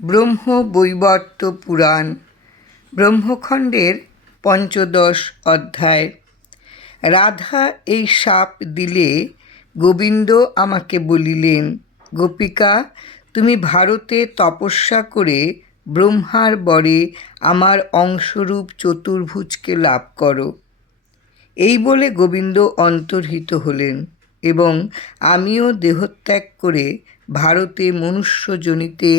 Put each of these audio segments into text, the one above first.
ব্রহ্ম বৈবর্ত পুরাণ, ব্রহ্মখণ্ডের পঞ্চদশ অধ্যায়। রাধা এই সাপ দিলে গোবিন্দ আমাকে বলিলেন, গোপিকা, তুমি ভারতে তপস্যা করে ব্রহ্মার বরে আমার অংশরূপ চতুর্ভুজকে লাভ করো। এই বলে গোবিন্দ অন্তর্হিত হলেন এবং আমিও দেহত্যাগ করে ভারতে মনুষ্যজনিতে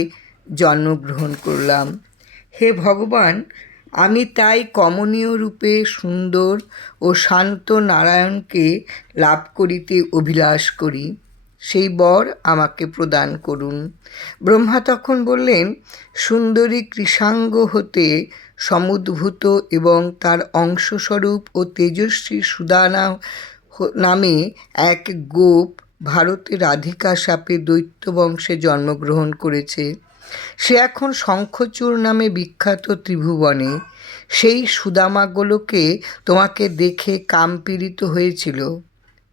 জন্মগ্রহণ করলাম। হে ভগবান, আমি তাই কমনীয় রূপে সুন্দর ও শান্ত নারায়ণকে লাভ করিতে অভিলাষ করি। সেই বর আমাকে প্রদান করুন। ব্রহ্মা তখন বললেন, সুন্দরী কৃষাঙ্গ হতে সমুদ্ভূত এবং তার অংশস্বরূপ ও তেজস্বী সুদানা নামে এক গোপ ভারতে রাধিকা সাপে দৈত্য বংশে জন্মগ্রহণ করেছে। সে এখন শঙ্খচূড় নামে বিখ্যাত ত্রিভুবনে। সেই সুদামাগুলোকে তোমাকে দেখে কামপীড়িত হয়েছিল।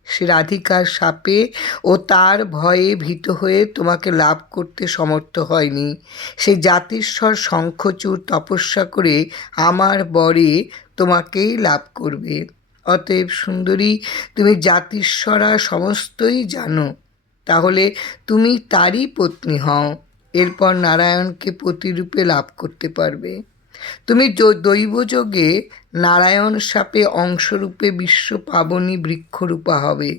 সে রাধিকার সাপে ও তার ভয়ে ভীত হয়ে তোমাকে লাভ করতে সমর্থ হয়নি। সেই জাতিস্বর শঙ্খচূড় তপস্যা করে আমার বরে তোমাকেই লাভ করবে। অতএব সুন্দরী, তুমি জাতিস্বরা সমস্তই জানো। তাহলে তুমি তারই পত্নী হও। এরপর নারায়ণকে প্রতিরূপে লাভ করতে পারবে। তুমি দৈবযোগে নারায়ণ সাপে অংশরূপে বিশ্ব পাবনী বৃক্ষরূপা হবে।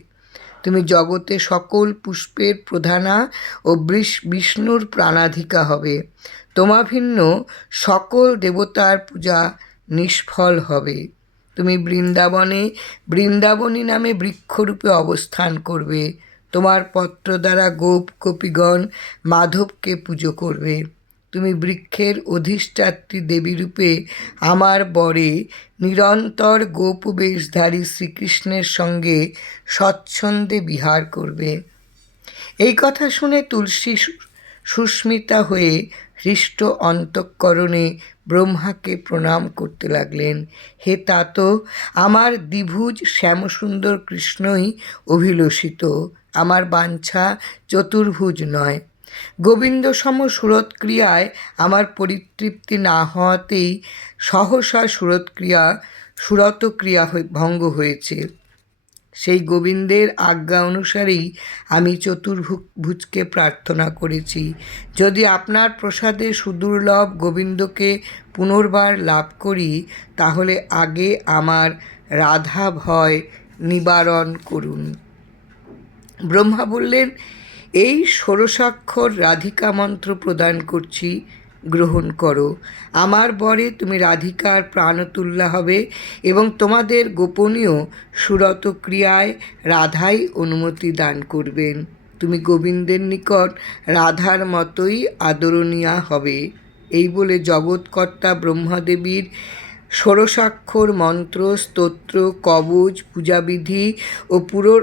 তুমি জগতে সকল পুষ্পের প্রধানা ও বৃষ- বিষ্ণুর প্রাণাধিকা হবে। তোমা ভিন্ন সকল দেবতার পূজা নিষ্ফল হবে। তুমি বৃন্দাবনে বৃন্দাবনী নামে বৃক্ষরূপে অবস্থান করবে। তোমার পত্র দ্বারা গোপ গোপীগণ মাধবকে পুজো করবে। তুমি বৃক্ষের অধিষ্ঠাত্রী দেবীরূপে আমার বরে নিরন্তর গোপবেশধারী শ্রীকৃষ্ণের সঙ্গে স্বচ্ছন্দে বিহার করবে। এই কথা শুনে তুলসী সুস্মিতা হয়ে হৃষ্ট অন্তঃকরণে ব্রহ্মাকে প্রণাম করতে লাগলেন। হে তাত, আমার দ্বিভুজ শ্যামসুন্দর কৃষ্ণই অভিলষিত। আমার বাঞ্ছা চতুর্ভুজ নয়। গোবিন্দ সম সুরৎক্রিয়ায় আমার পরিতৃপ্তি না হওয়াতেই সহসা সুরৎক্রিয়া, সুরতক্রিয়া ভঙ্গ হয়েছে। সেই গোবিন্দের আজ্ঞা অনুসারেই আমি চতুর্ভুজকে প্রার্থনা করেছি। যদি আপনার প্রসাদে সুদুর্লভ গোবিন্দকে পুনর্বার লাভ করি, তাহলে আগে আমার রাধা ভয় নিবারণ করুন। ব্রহ্মা বললেন, এই ষোড়শাক্ষর রাধিকা মন্ত্র প্রদান করছি, গ্রহণ করো। আমার বরে তুমি রাধিকার প্রাণতুল্যা হবে এবং তোমাদের গোপনীয় সুরত ক্রিয়ায় রাধাই অনুমতি দান করবেন। তুমি গোবিন্দের নিকট রাধার মতোই আদরণীয়া হবে। এই বলে জগৎকর্তা ব্রহ্মাদেবীর ষোড়শাক্ষর মন্ত্র, স্তোত্র কবচ পূজাবিধি ও পুরো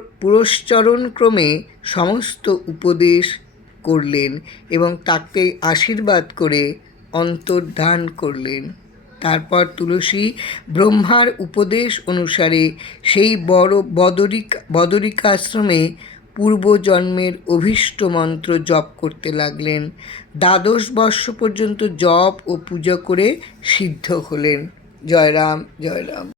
ক্রমে সমস্ত উপদেশ করলেন এবং তাকে আশীর্বাদ করে অন্তর্ধান করলেন। তারপর তুলসী ব্রহ্মার উপদেশ অনুসারে সেই বড় বদরিক, বদরিকাশ্রমে পূর্বজন্মের অভীষ্ট মন্ত্র জপ করতে লাগলেন। দ্বাদশ বর্ষ পর্যন্ত জপ ও পূজা করে সিদ্ধ হলেন। জয় রাম জয় রাম